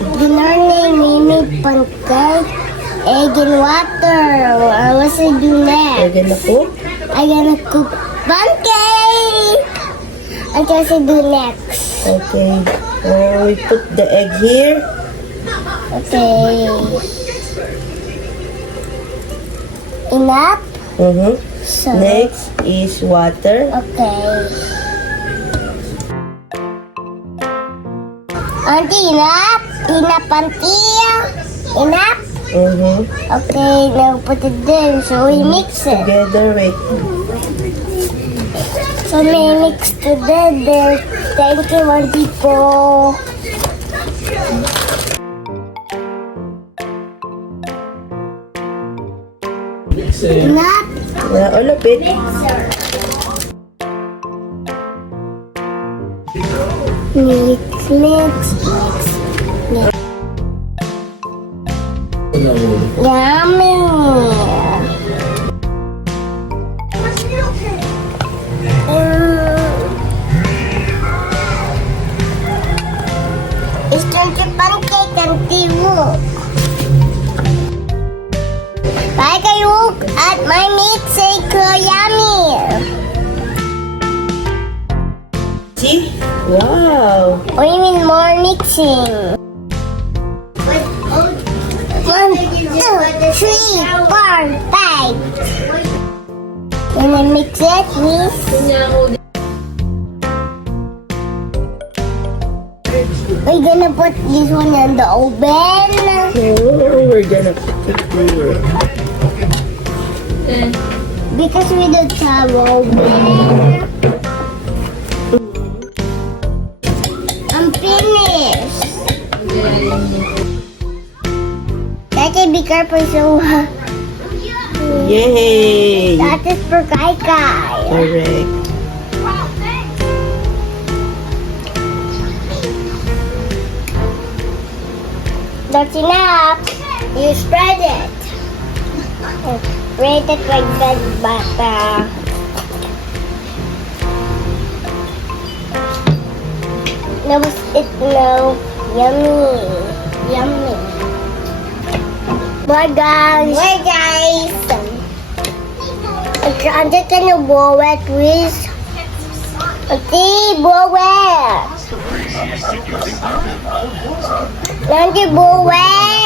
Good morning, we made pancake, egg and water. What's I do next? You're gonna cook? I'm gonna cook pancake. What does I do next? Okay. We put the egg here. Okay. Enough? So, Next is water. okay. Auntie, enough? Enough, Auntie? Enough? Okay, now put it there. So we mix it. Together with So we mix together. Thank you, Auntie po. Enough? all of it. Mix. Yummy. It's time to pancake and tea look. Like I look at my meat, say yummy. See? Wow. What do you mean more mixing? 1, 2, 3, 4, 5. When I mix it, please. We're gonna put this one in the oven. Oh, we're gonna cook it here. Because we don't have oven. I'm finished. Daddy, be careful so Yay! that is for Kai Kai. Correct. That's enough. You spread it. Spread it like that, but that was it now. Yummy. Yummy. Bye guys. Bye guys. I'm just gonna blow it, please. Okay, blow it. Nanti blow it.